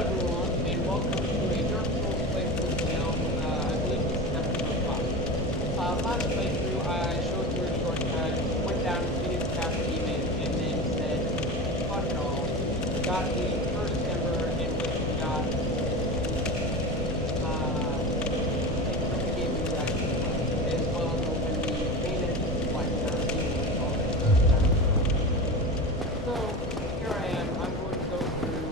everyone, and welcome to a Dark Souls playthrough now. I believe this is episode 5. Last playthrough, I showed you a shortcut, went down to the Cap Demon, and then said, fuck it all. Got the first timber, in which we got, I think somebody gave me that, as well as open the Phoenix, like, demon, and all that stuff. So, here I am, I'm going to go through,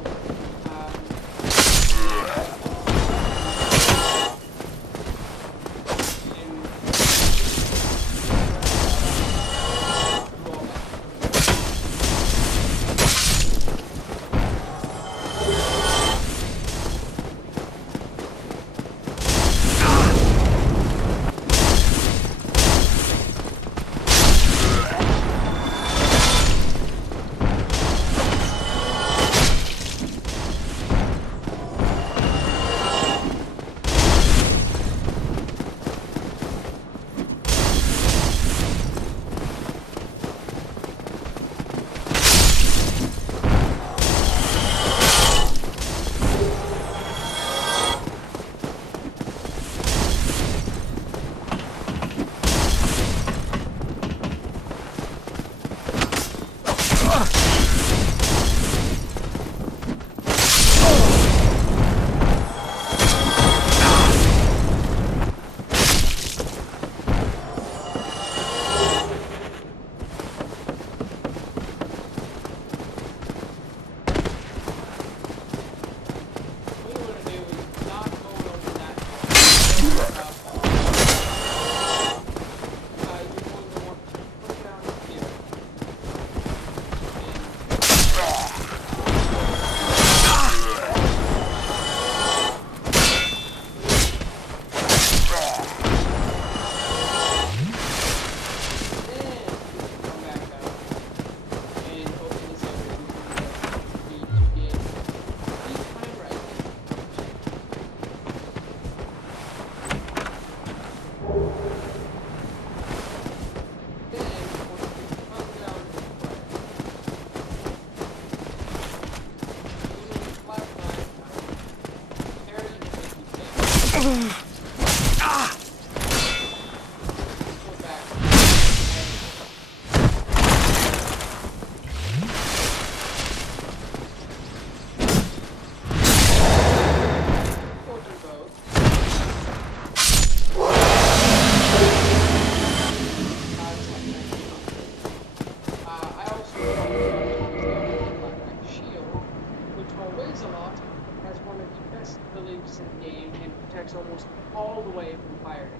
almost all the way from fire.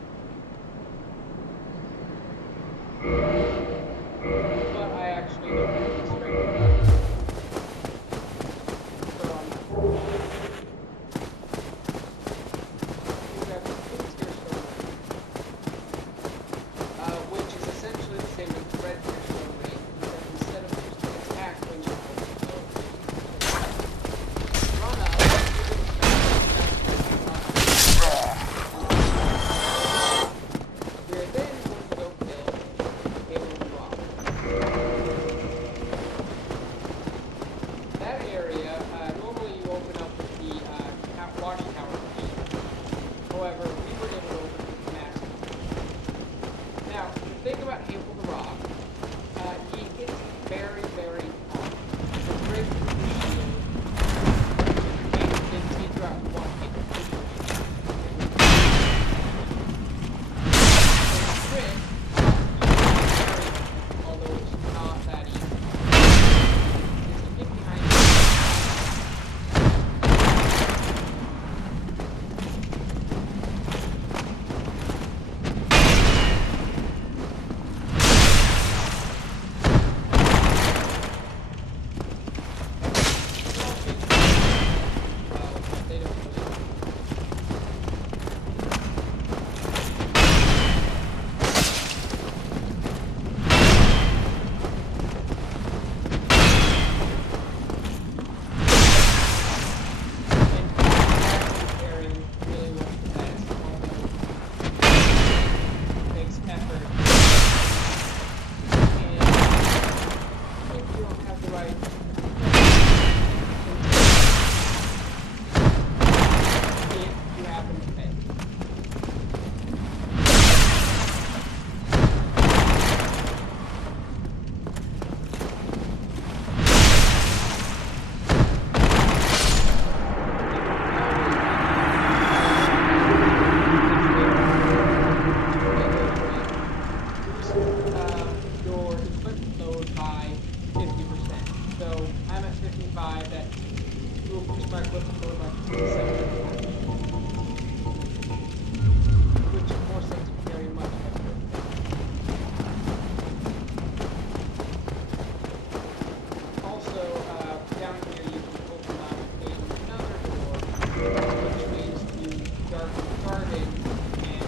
But I actually don't have this straight. Which is essentially the same as the red stone ring, except instead of just an attack when you run up, we're then going to go kill Havel and Rock. I'm at 55. That will push my equipment forward like 27, which forces us to carry much heavier. Also, down here you can open up another door, which leads to Dark Garden and Paint.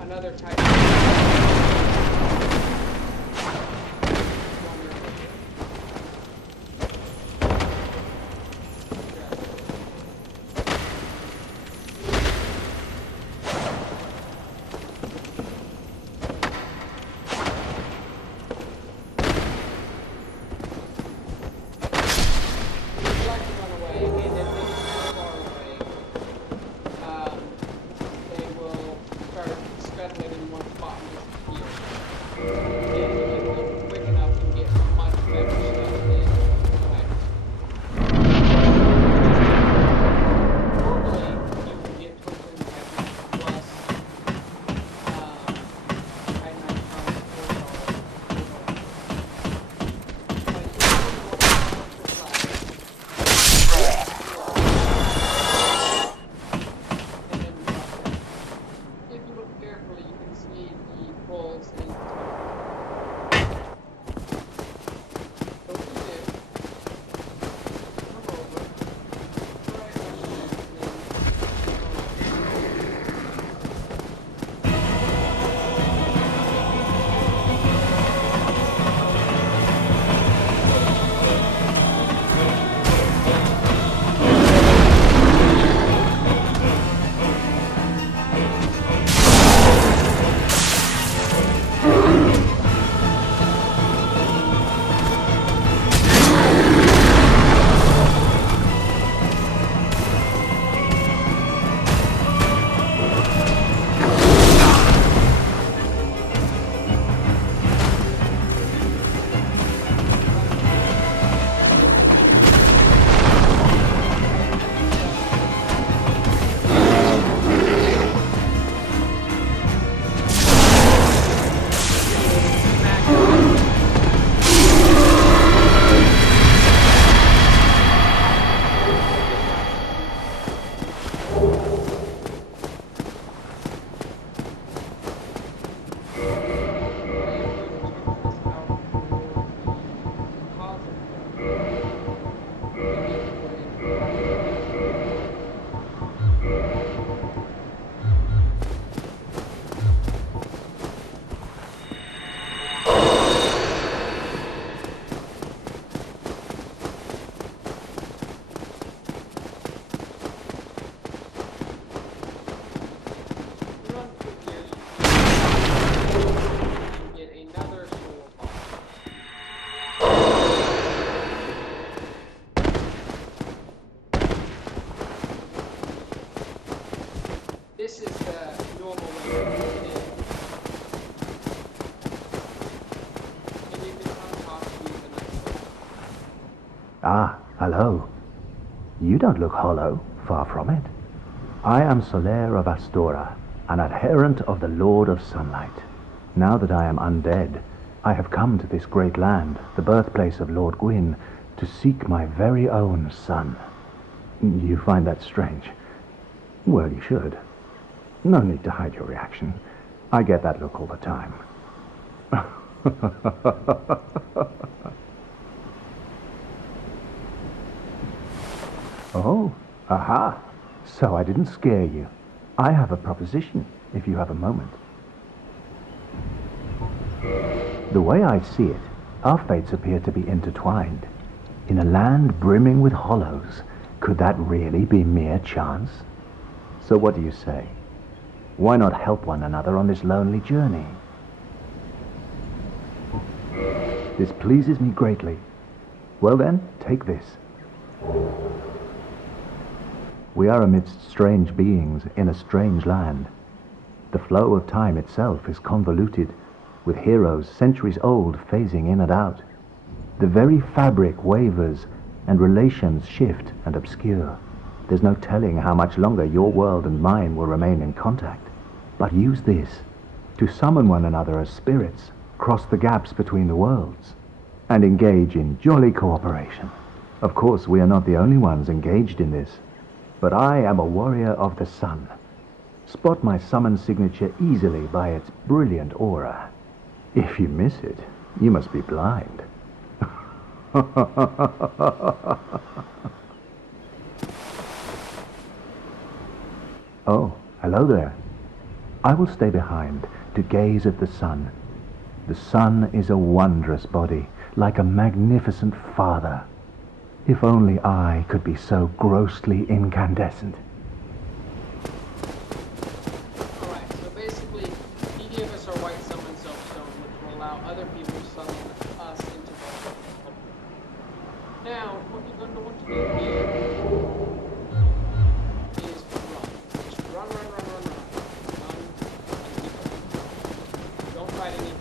Another type. This is the normal way to do it. And you can come talk to me the next one. Ah, hello. You don't look hollow, far from it. I am Solaire of Astora, an adherent of the Lord of Sunlight. Now that I am undead, I have come to this great land, the birthplace of Lord Gwyn, to seek my very own son. You find that strange? Well, you should. No need to hide your reaction. I get that look all the time. Oh, aha. So I didn't scare you. I have a proposition, if you have a moment. The way I see it, our fates appear to be intertwined. In a land brimming with hollows, could that really be mere chance? So what do you say? Why not help one another on this lonely journey? This pleases me greatly. Well then, take this. We are amidst strange beings in a strange land. The flow of time itself is convoluted, with heroes centuries old phasing in and out. The very fabric wavers, and relations shift and obscure. There's no telling how much longer your world and mine will remain in contact. But use this to summon one another as spirits, cross the gaps between the worlds, and engage in jolly cooperation. Of course, we are not the only ones engaged in this, but I am a warrior of the sun. Spot my summon signature easily by its brilliant aura. If you miss it, you must be blind. Oh, hello there. I will stay behind to gaze at the sun. The sun is a wondrous body, like a magnificent father. If only I could be so grossly incandescent. Alright, so basically, he gave us our white summon soapstone, which will allow other people to summon us into the temple. Now, what you're going to want to do here is run. Just run. Run, and keep going. Don't fight anything.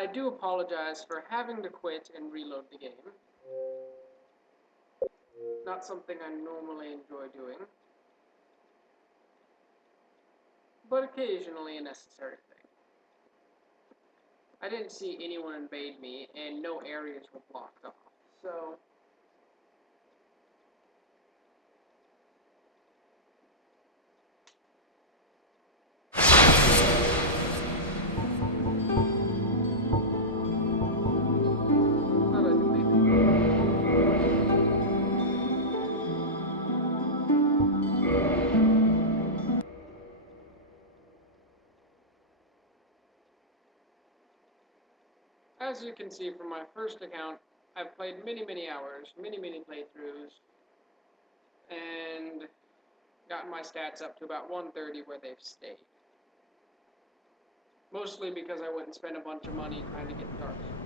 I do apologize for having to quit and reload the game. Not something I normally enjoy doing, but occasionally a necessary thing. I didn't see anyone invade me, and no areas were blocked off, so... Thought I'd leave it. As you can see from my first account, I've played many hours, many playthroughs, and gotten my stats up to about 130 where they've stayed. Mostly because I wouldn't spend a bunch of money trying to get Dark Souls.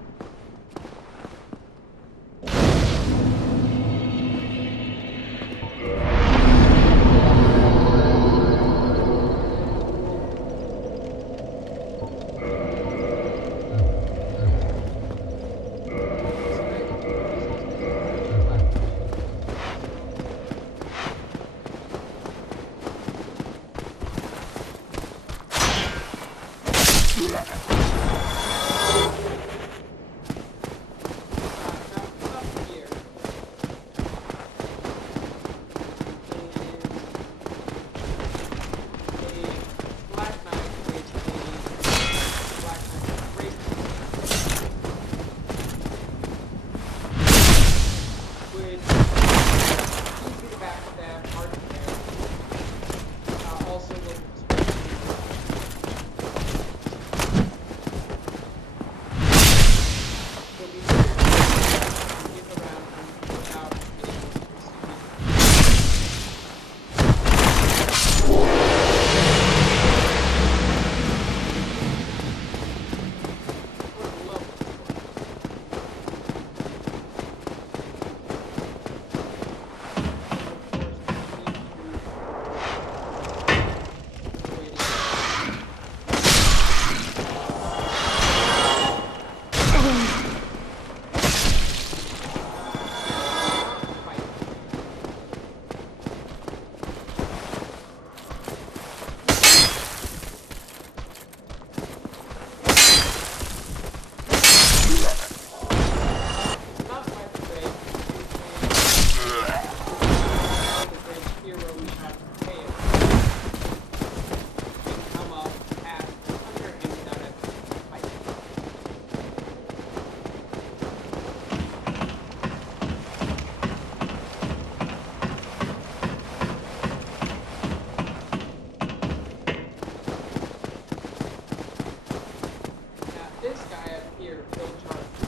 kill charge.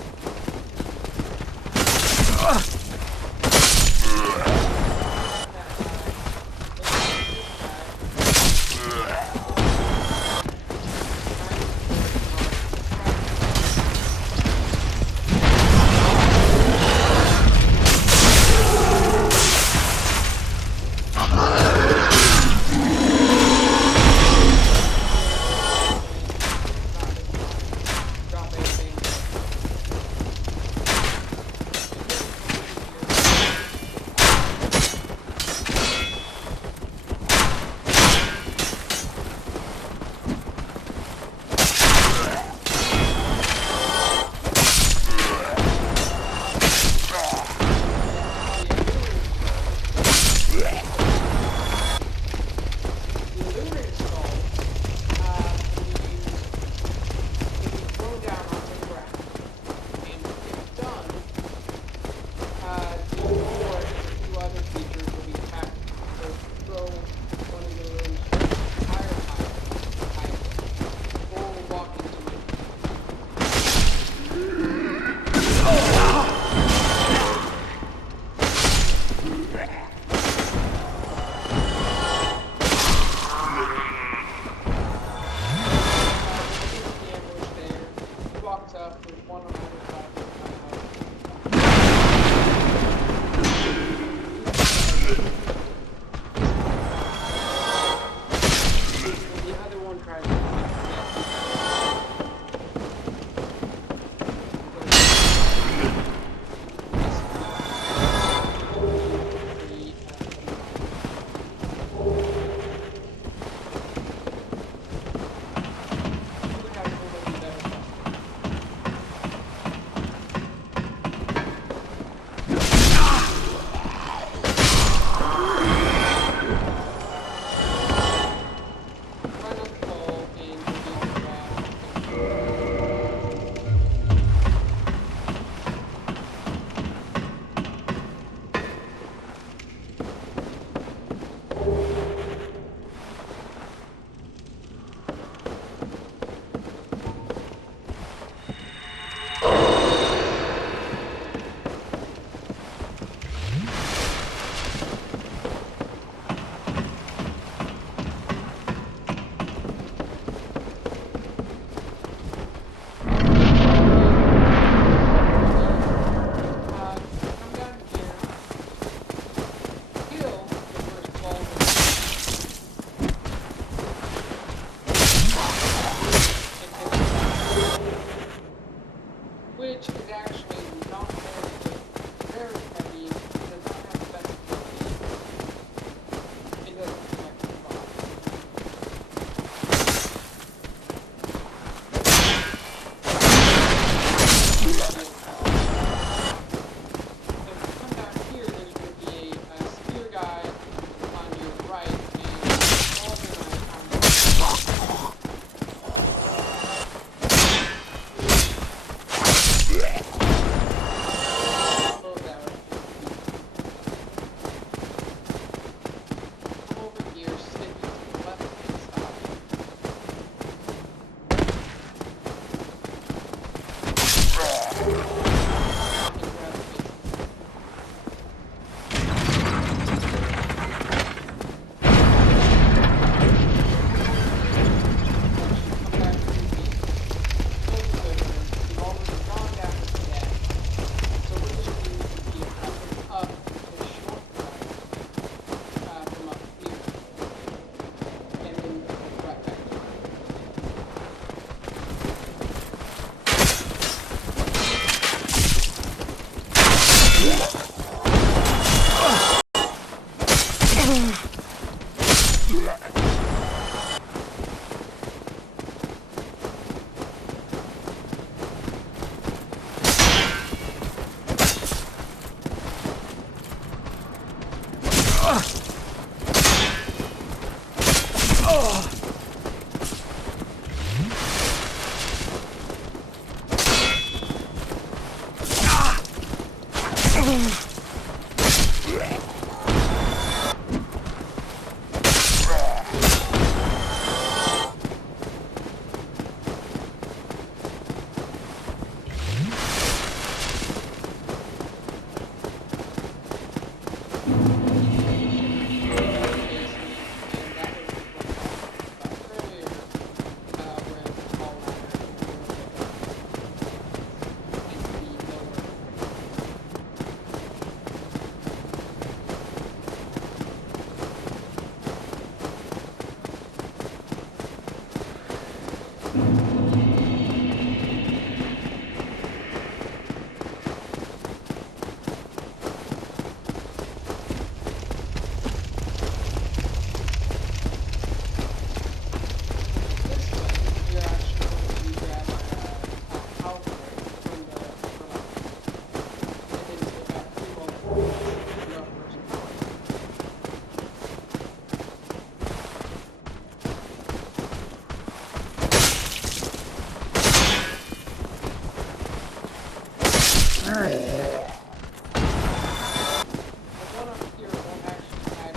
one up here won't actually add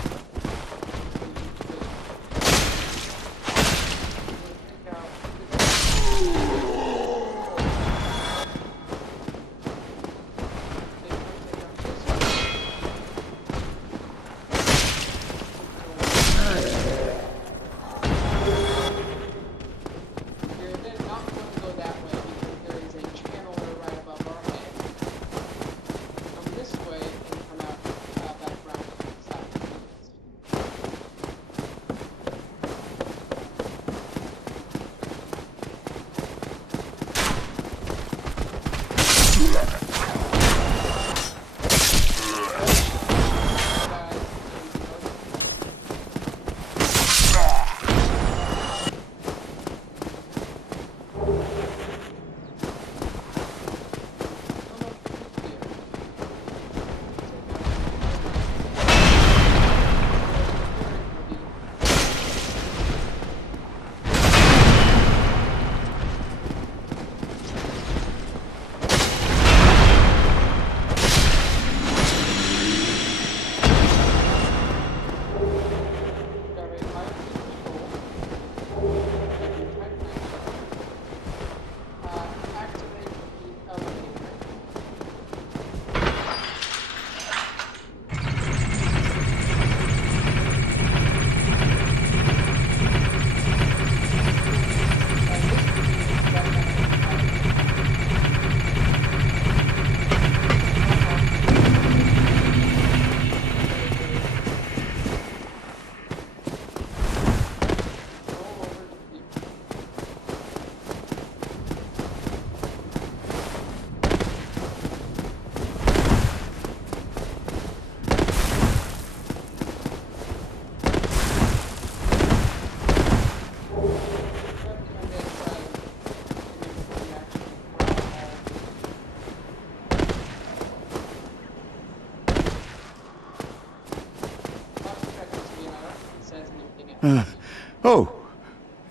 Oh,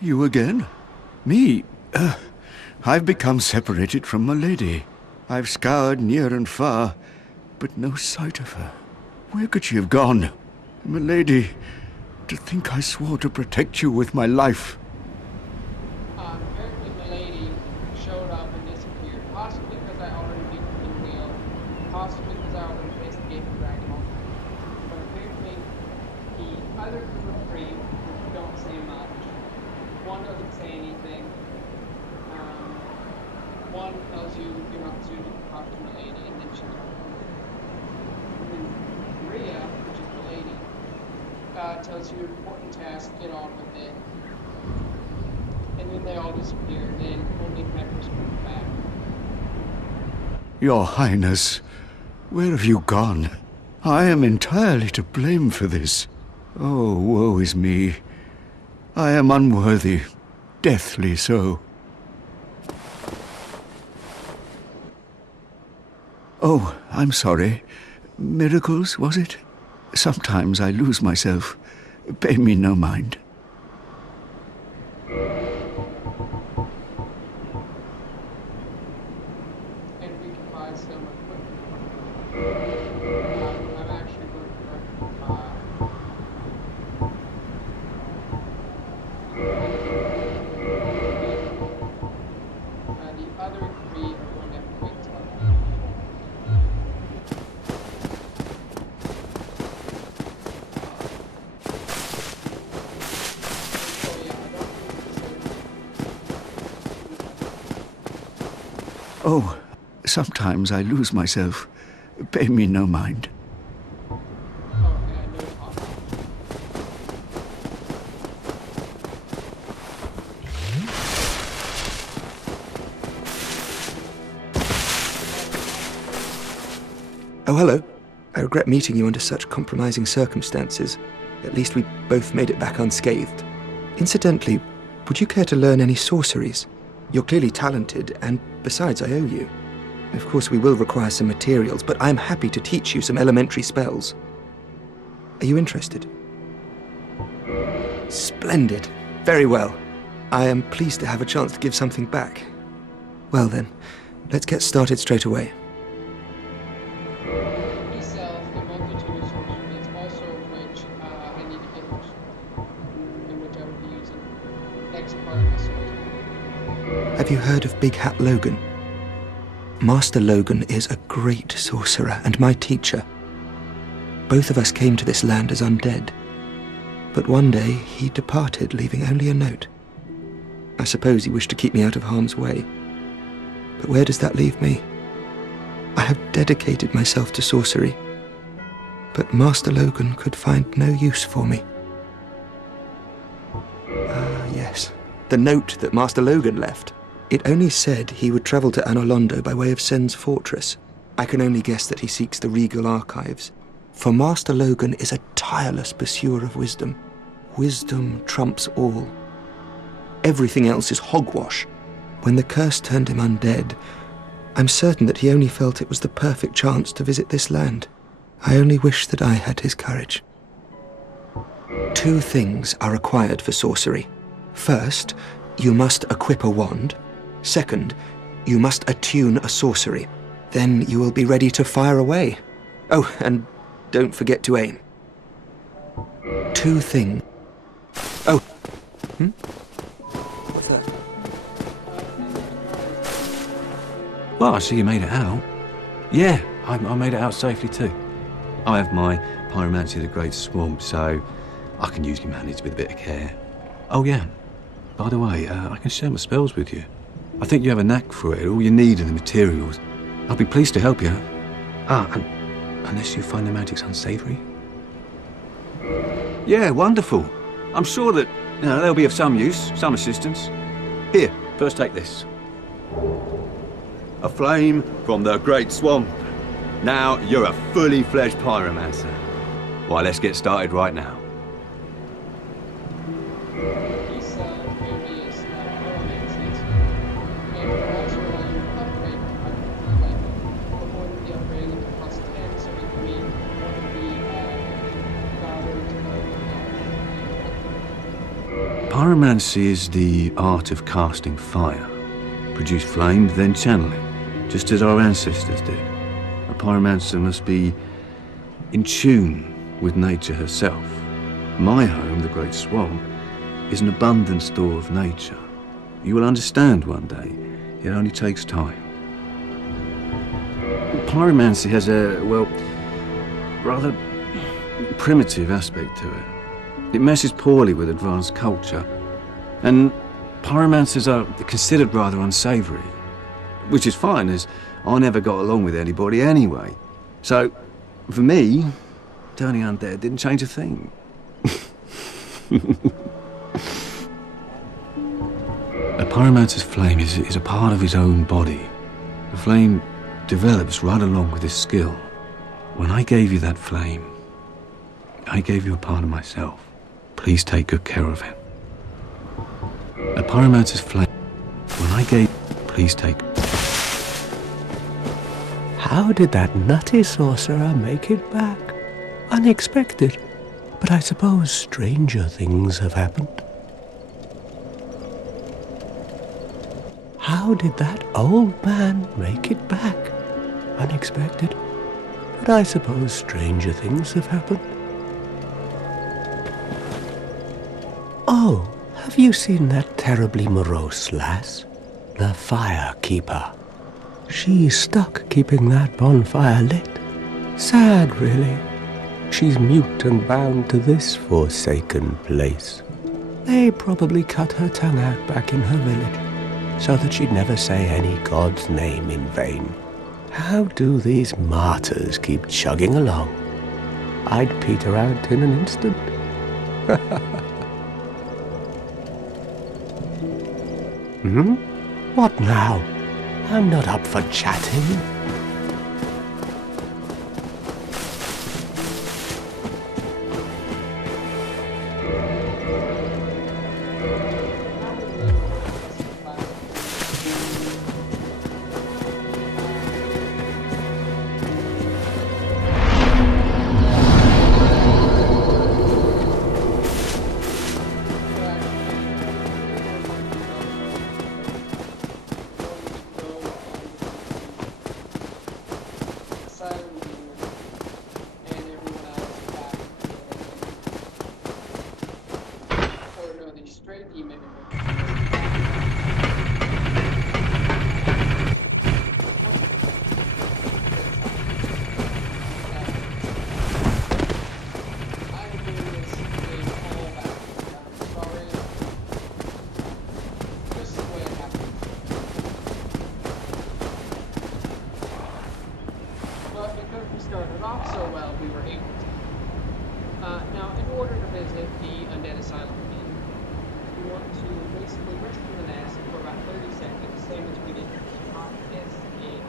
you again? Me? I've become separated from my lady. I've scoured near and far, but no sight of her. Where could she have gone? My lady, to think I swore to protect you with my life. Apparently my lady showed up and disappeared. Possibly because I already beat the wheel. Possibly because I already faced the gate of Dragon. But apparently the other group of three don't say much. One doesn't say anything. One tells you you're not suited to talk to my lady, and then she goes. And then Maria, which is the lady, tells you important task, get on with it. And then they all disappear, and then only Peppers comes back. Your Highness, where have you gone? I am entirely to blame for this. Oh, woe is me. I am unworthy, deathly so. Oh, I'm sorry. Miracles, was it? Sometimes I lose myself. Pay me no mind. And we can buy some equipment. I'm actually going to the other three are going to have to wait till Oh, sometimes I lose myself. Pay me no mind. Oh, hello. I regret meeting you under such compromising circumstances. At least we both made it back unscathed. Incidentally, would you care to learn any sorceries? You're clearly talented, and besides, I owe you. Of course, we will require some materials, but I'm happy to teach you some elementary spells. Are you interested? Splendid. Very well. I am pleased to have a chance to give something back. Well then, let's get started straight away. Have you heard of Big Hat Logan? Master Logan is a great sorcerer and my teacher. Both of us came to this land as undead. But one day he departed, leaving only a note. I suppose he wished to keep me out of harm's way. But where does that leave me? I have dedicated myself to sorcery, but Master Logan could find no use for me. Yes, the note that Master Logan left. It only said he would travel to Anolondo by way of Sen's fortress. I can only guess that he seeks the regal archives. For Master Logan is a tireless pursuer of wisdom. Wisdom trumps all. Everything else is hogwash. When the curse turned him undead, I'm certain that he only felt it was the perfect chance to visit this land. I only wish that I had his courage. 2 things are required for sorcery. First, you must equip a wand. Second, you must attune a sorcery. Then you will be ready to fire away. Oh, and don't forget to aim. 2 things. Oh. What's that? Well, I see you made it out. Yeah, I made it out safely too. I have my pyromancy of the Great Swamp, so I can usually manage with a bit of care. Oh yeah, by the way, I can share my spells with you. I think you have a knack for it. All you need are the materials. I'll be pleased to help you. Unless you find the magic's unsavory. Yeah, wonderful. I'm sure that they'll be of some use, some assistance. Here, first take this. A flame from the Great Swamp. Now you're a fully fledged pyromancer. Why, let's get started right now. These various pyromancies, and also you upgrade before the upgrade to plus 10, so it can be one of the Pyromancy is the art of casting fire. Produce flame, then channel it, just as our ancestors did. A pyromancer must be in tune with nature herself. My home, the Great Swamp, is an abundant store of nature. You will understand one day. It only takes time. Pyromancy has a, well, rather primitive aspect to it. It meshes poorly with advanced culture. And pyromancers are considered rather unsavory. Which is fine, as I never got along with anybody anyway. So, for me, turning undead didn't change a thing. A pyromancer's flame is a part of his own body. The flame develops right along with his skill. When I gave you that flame, I gave you a part of myself. Please take good care of it. A pyromancer's flame. When I gave... Please take... How did that nutty sorcerer make it back? Unexpected. But I suppose stranger things have happened. How did that old man make it back? Unexpected. But I suppose stranger things have happened. Oh, have you seen that terribly morose lass? The Fire Keeper. She's stuck keeping that bonfire lit. Sad, really. She's mute and bound to this forsaken place. They probably cut her tongue out back in her village, so that she'd never say any god's name in vain. How do these martyrs keep chugging along? I'd peter out in an instant. What now? I'm not up for chatting. silent game. You want to basically rest in the nest for about 30 seconds, same as we did with the top S game.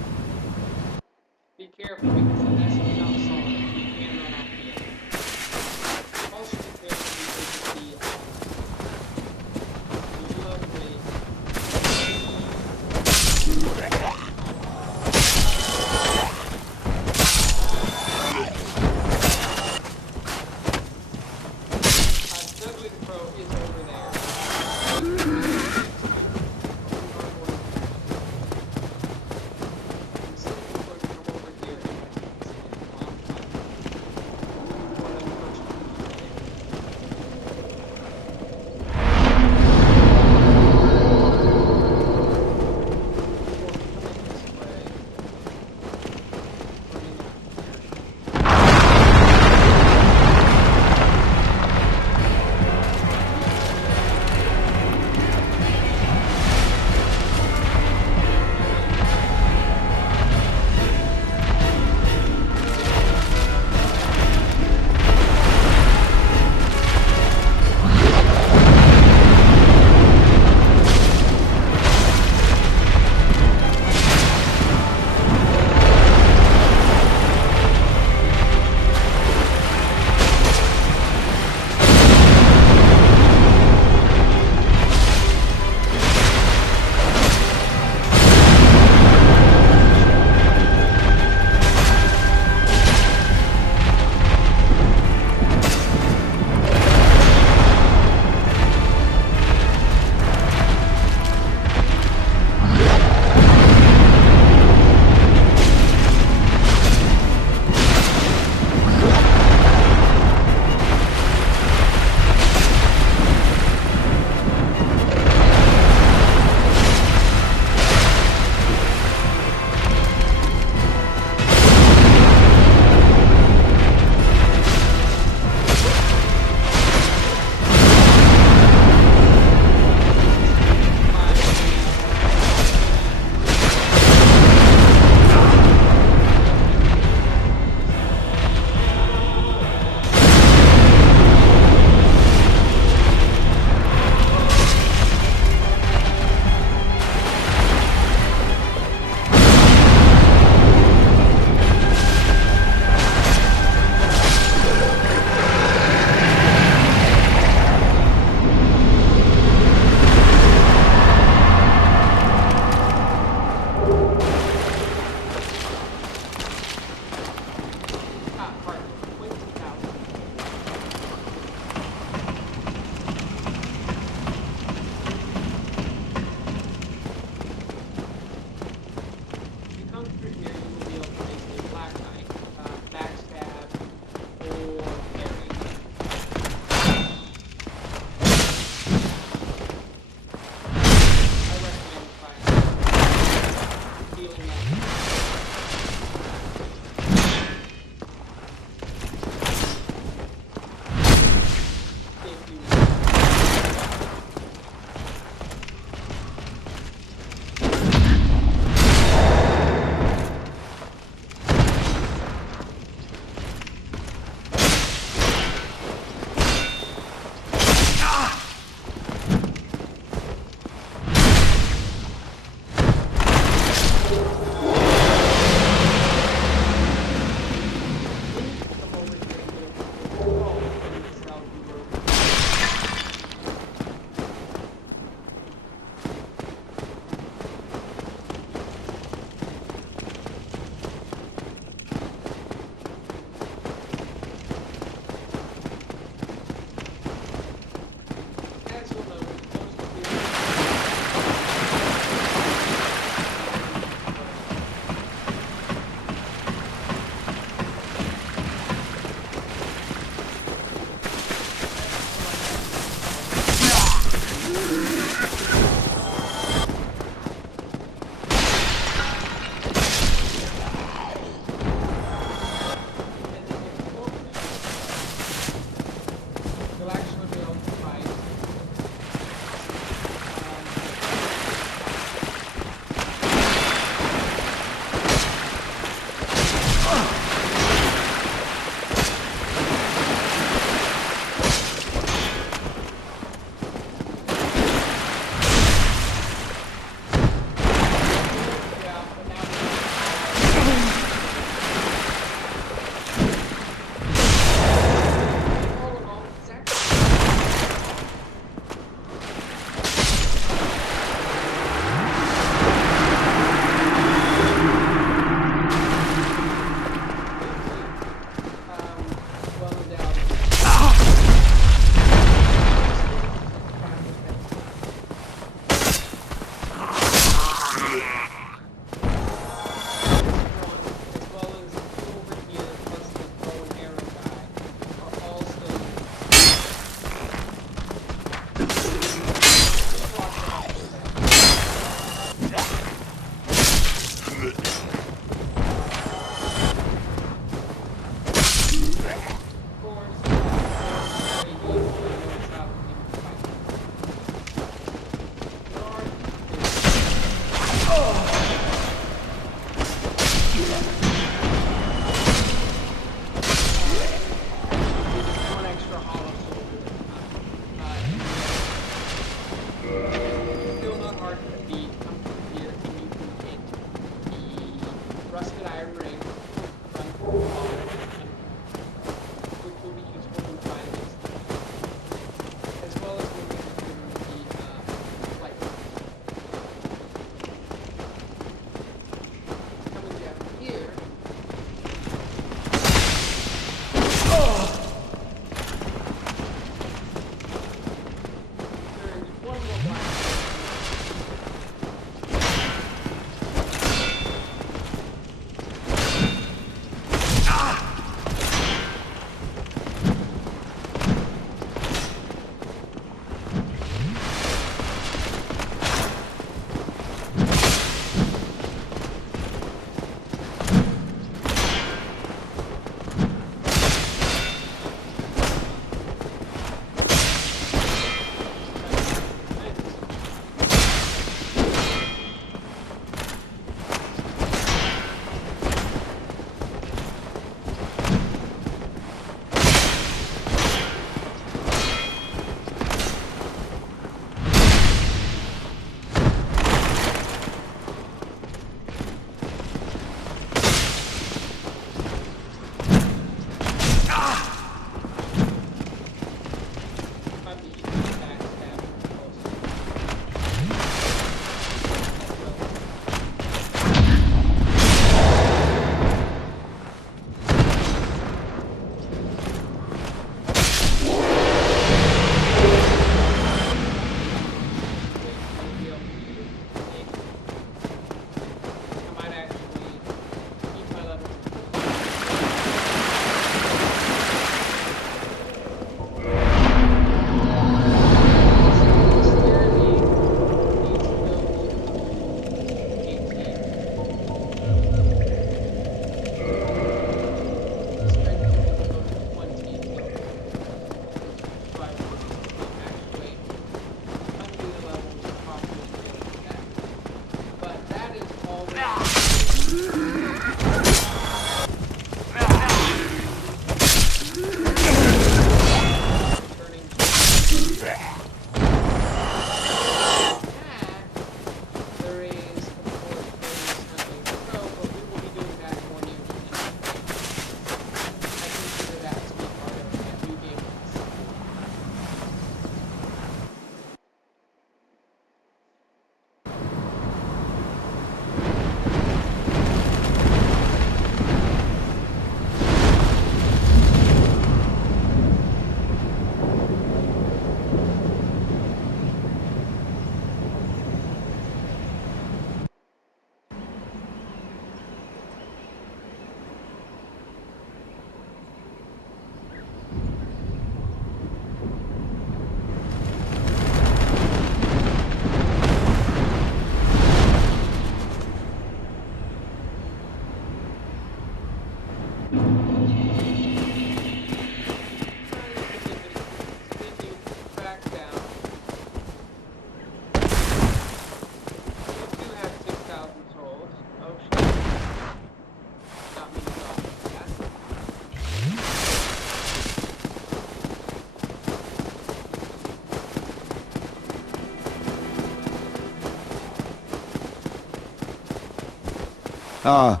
Ah,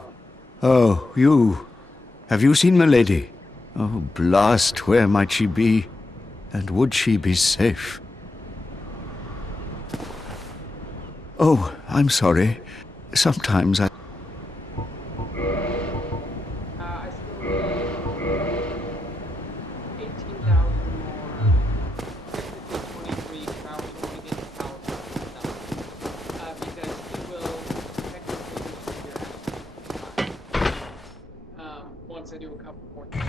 oh, you. Have you seen milady? Oh, blast, where might she be? And would she be safe? Oh, I'm sorry. Sometimes I... I still need 18,000 more. Technically 23 crowds when we get to Taurus stuff. Because he will technically disappear after once I do a couple more things.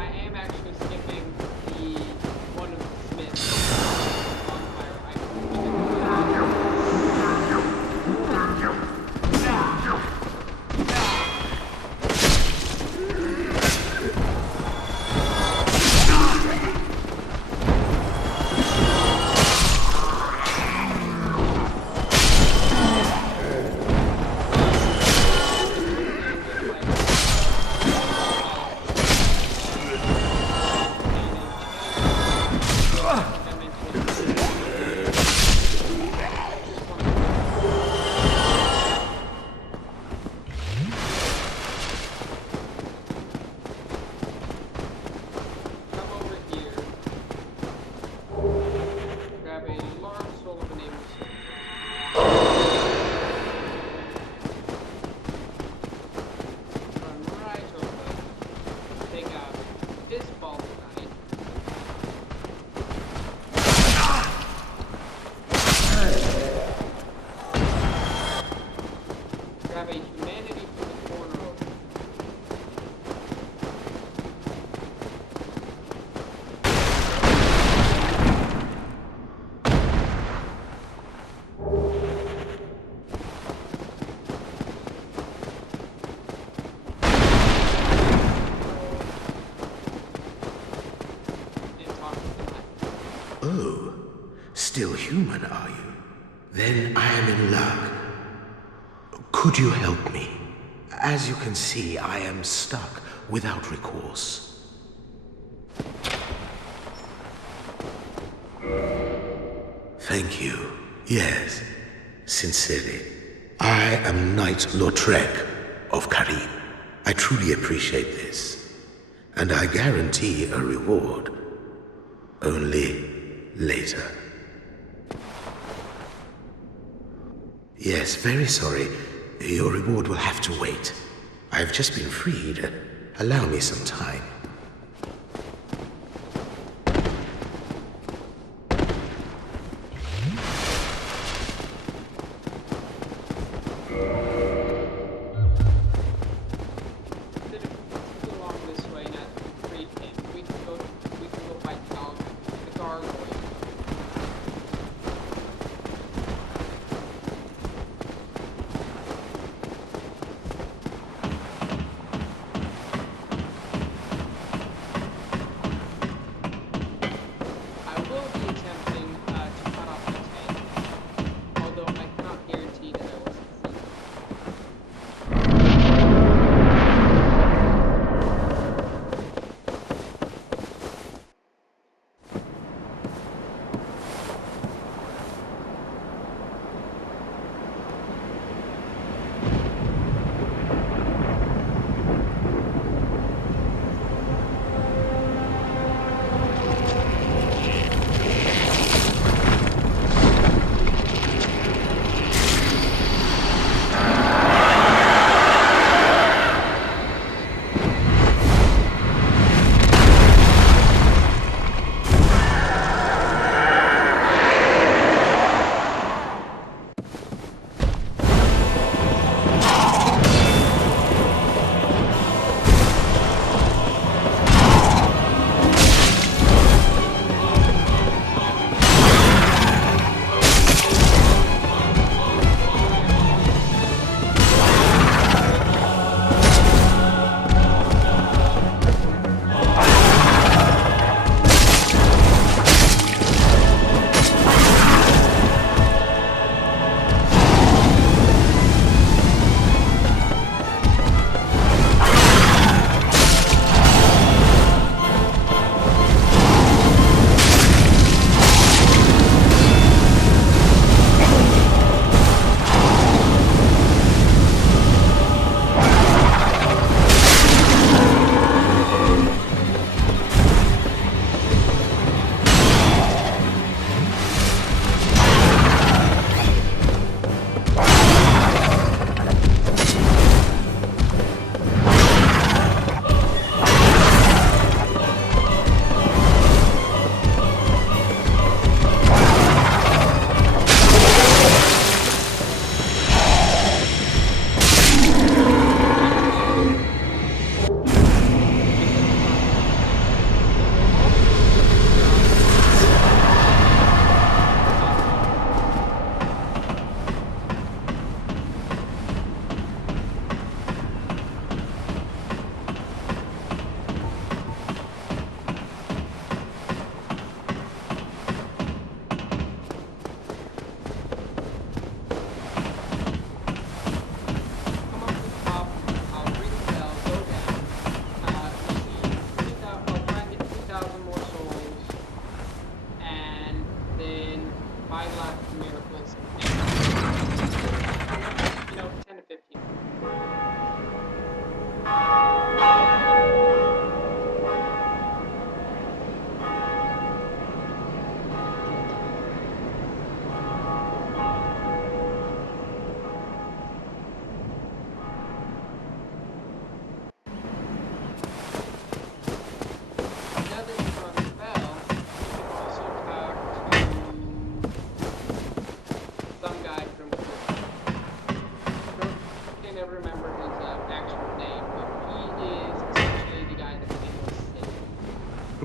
I am actually skipping the one of the Smiths bonfire Come over here. Grab a large soul of an able soul. Run right over. Take out this ball tonight. Grab a humanity from the corner over. And talk to the knight. Oh, still human, are you? Then I am in luck. Could you help me? As you can see, I am stuck without recourse. Thank you. Yes, sincerely. I am Knight Lautrec of Karim. I truly appreciate this, and I guarantee a reward. Only later. Yes, very sorry. Your reward will have to wait. I've just been freed. Allow me some time. Instead of go along this way, not to free him, we can go fight the Gargoyles.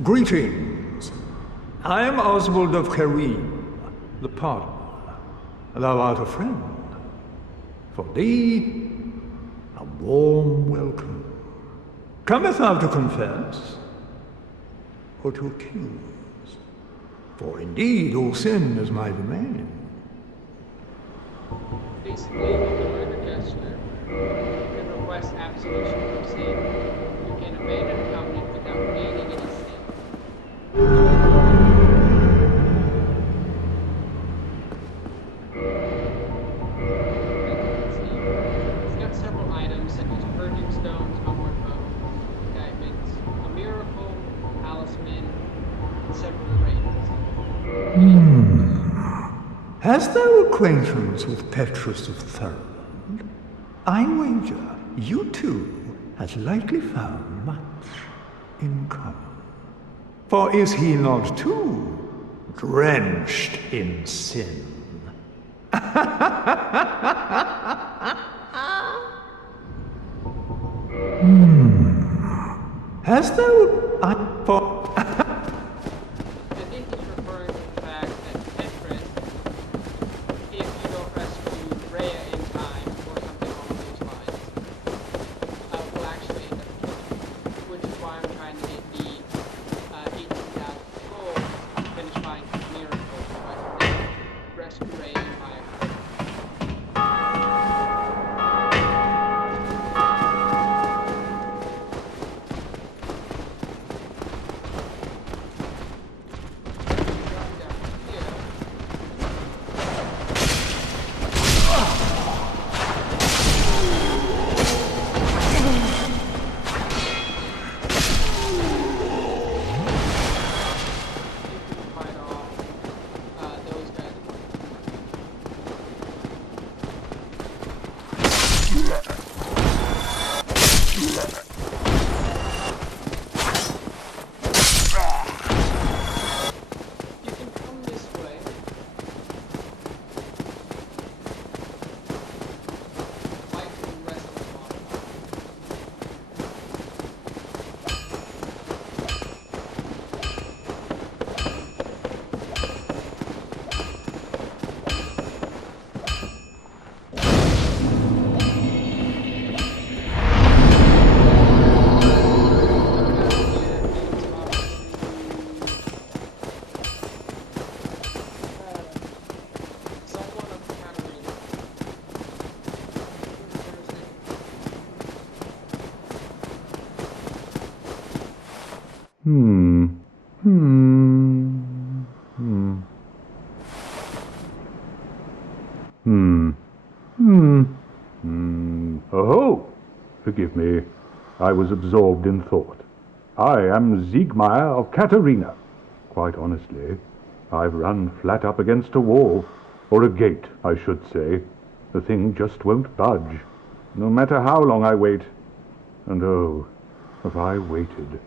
Greetings. I am Oswald of Karim, the pardoner. Thou art a friend. For thee, a warm welcome. Cometh thou to confess, or to accuse? For indeed all sin is my domain. Basically, you can learn a gesture. You can request absolution from sin. You can abandon a covenant without gaining any sin. It's got several items such as purging stones, homeward bow, indictments, a miracle, talisman, and several raids. Hast thou acquaintance with Petrus of Thurland? I wager you two has likely found much in common. For is he not too drenched in sin? Hast thou for I think he's referring to the fact that Petrus, if you don't rescue Rhea in time or something along those lines, will actually end up killing you. Which is why I'm trying to get the 18,000 gold to finish buying his miracle so I can then rescue Rhea in my Oh, forgive me. I was absorbed in thought. I am Siegmeyer of Katerina. Quite honestly, I've run flat up against a wall. Or a gate, I should say. The thing just won't budge. No matter how long I wait. And oh, have I waited.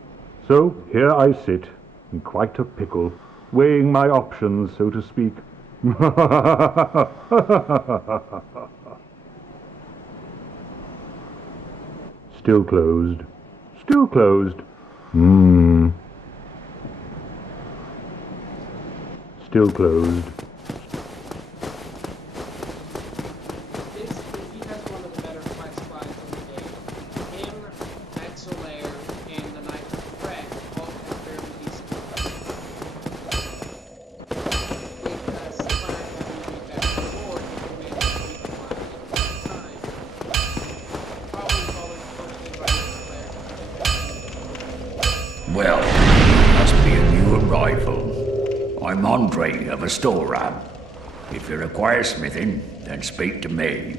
So here I sit, in quite a pickle, weighing my options, so to speak. Still closed. Still closed. Still closed. Basically, he has one of the better quest lines in the game. Him, Axelair, and the Knight of Fred all have fairly decent quests. With Sapphire having to beat back and forth, he can manage to beat the line in time. Probably followed closely by Axelair. Well, must be a new arrival. I'm Andre of Astora. If you require smithing, then speak to me.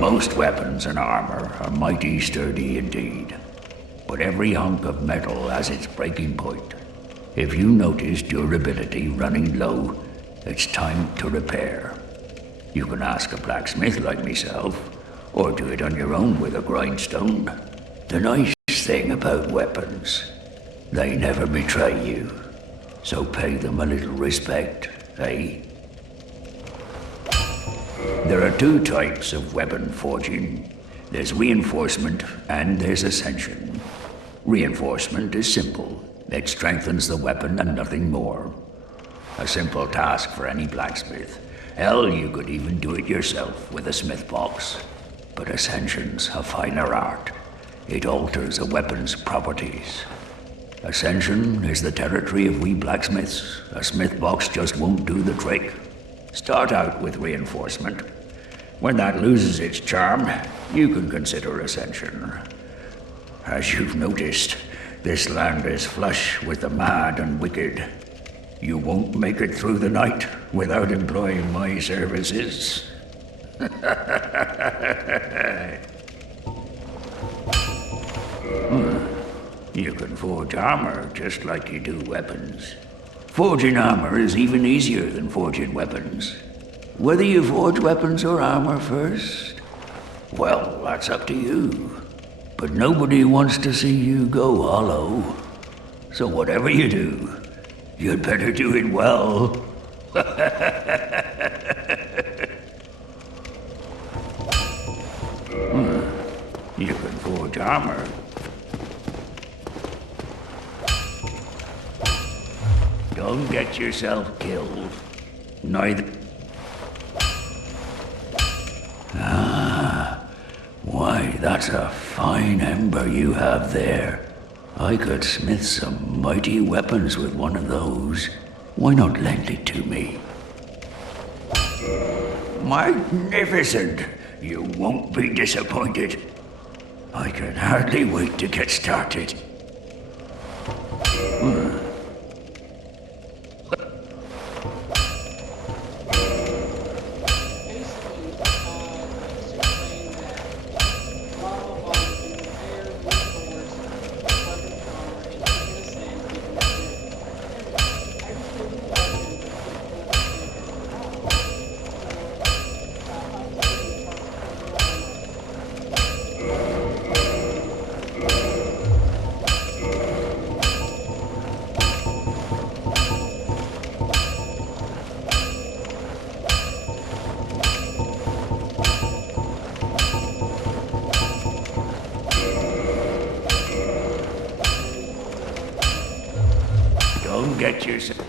Most weapons and armor are mighty sturdy indeed, but every hunk of metal has its breaking point. If you notice durability running low, it's time to repair. You can ask a blacksmith like myself, or do it on your own with a grindstone. The nice thing about weapons, they never betray you, so pay them a little respect, eh? There are two types of weapon forging. There's reinforcement and there's ascension. Reinforcement is simple. It strengthens the weapon and nothing more. A simple task for any blacksmith. Hell, you could even do it yourself with a smith box. But ascension's a finer art. It alters a weapon's properties. Ascension is the territory of we blacksmiths. A smith box just won't do the trick. Start out with reinforcement. When that loses its charm, you can consider ascension. As you've noticed, this land is flush with the mad and wicked. You won't make it through the night without employing my services. You can forge armor just like you do weapons. Forging armor is even easier than forging weapons. Whether you forge weapons or armor first, well, that's up to you. But nobody wants to see you go hollow. So whatever you do, you'd better do it well. You can forge armor. Don't get yourself killed. Neither. Why, that's a fine ember you have there. I could smith some mighty weapons with one of those. Why not lend it to me? Magnificent! You won't be disappointed. I can hardly wait to get started. Don't get yourself...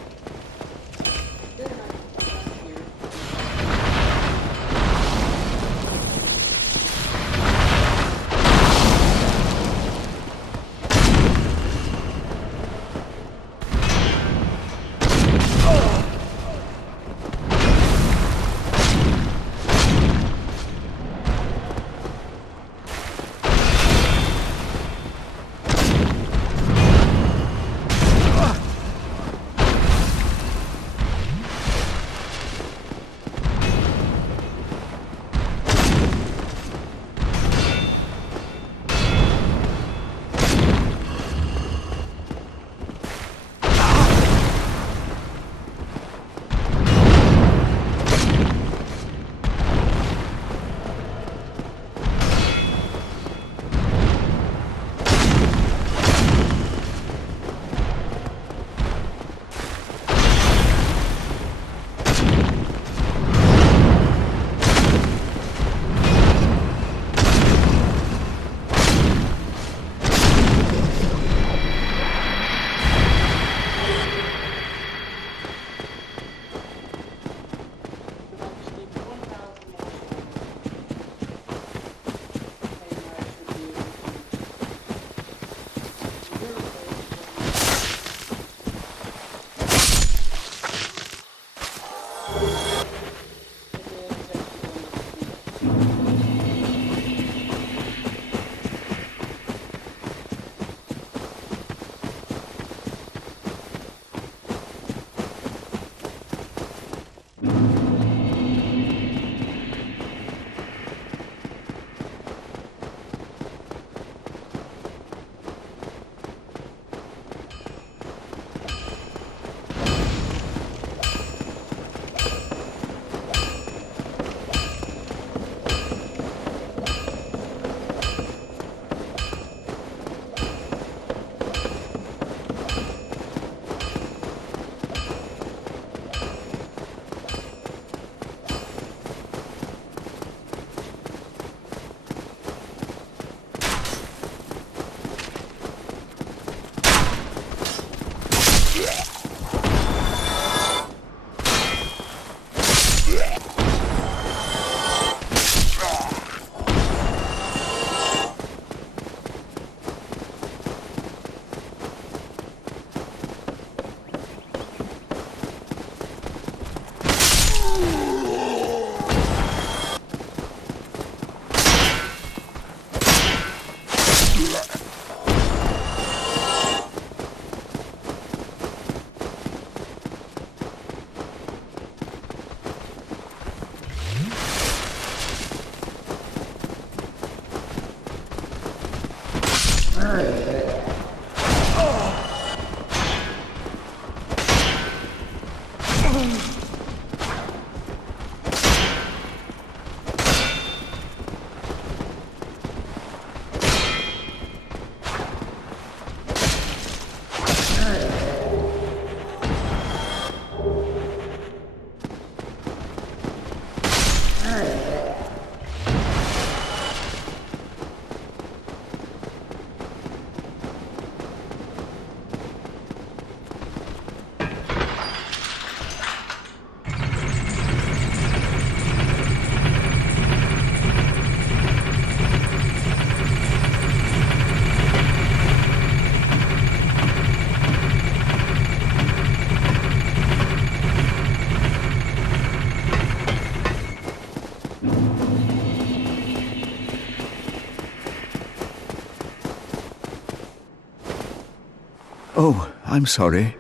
Oh, I'm sorry.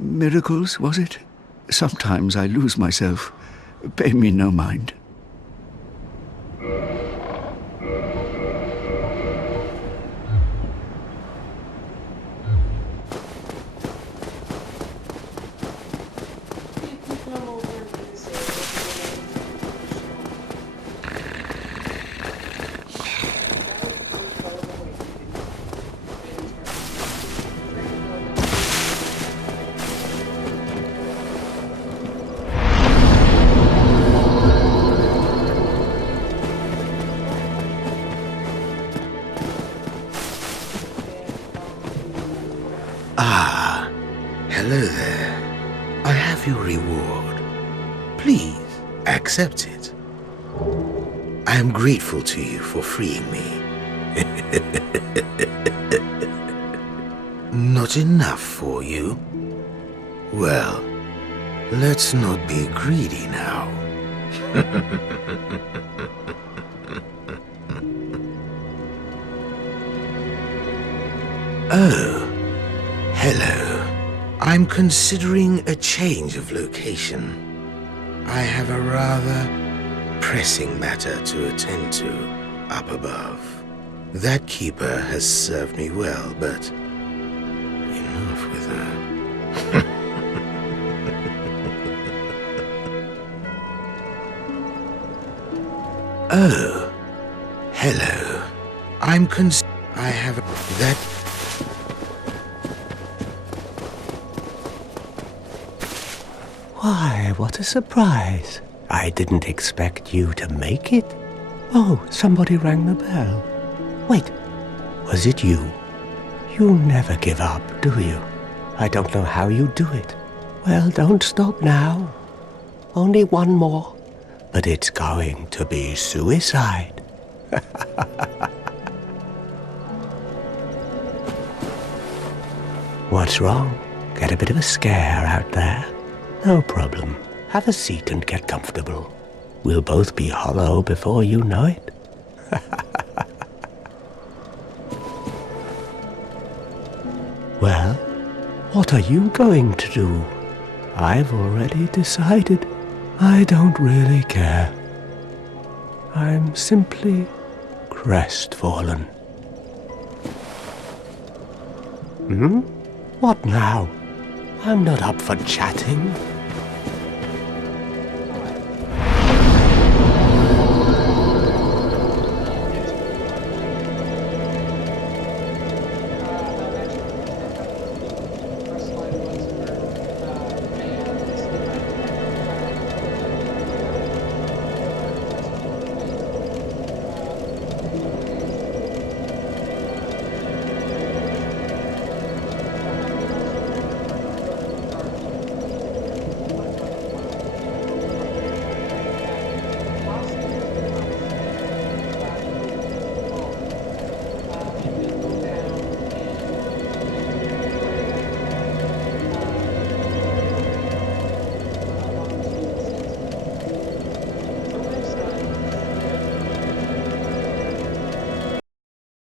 Miracles, was it? Sometimes I lose myself. Pay me no mind. Ah, hello there. I have your reward. Please, accept it. I am grateful to you for freeing me. Not enough for you? Well, let's not be greedy now. Oh. Hello. I'm considering a change of location. I have a rather pressing matter to attend to up above. That keeper has served me well, but enough with her. Oh. Hello. I have that. Why, what a surprise. I didn't expect you to make it. Oh, somebody rang the bell. Wait, was it you? You never give up, do you? I don't know how you do it. Well, don't stop now. Only one more. But it's going to be suicide. What's wrong? Get a bit of a scare out there? No problem. Have a seat and get comfortable. We'll both be hollow before you know it. Well, what are you going to do? I've already decided. I don't really care. I'm simply crestfallen. What now? I'm not up for chatting.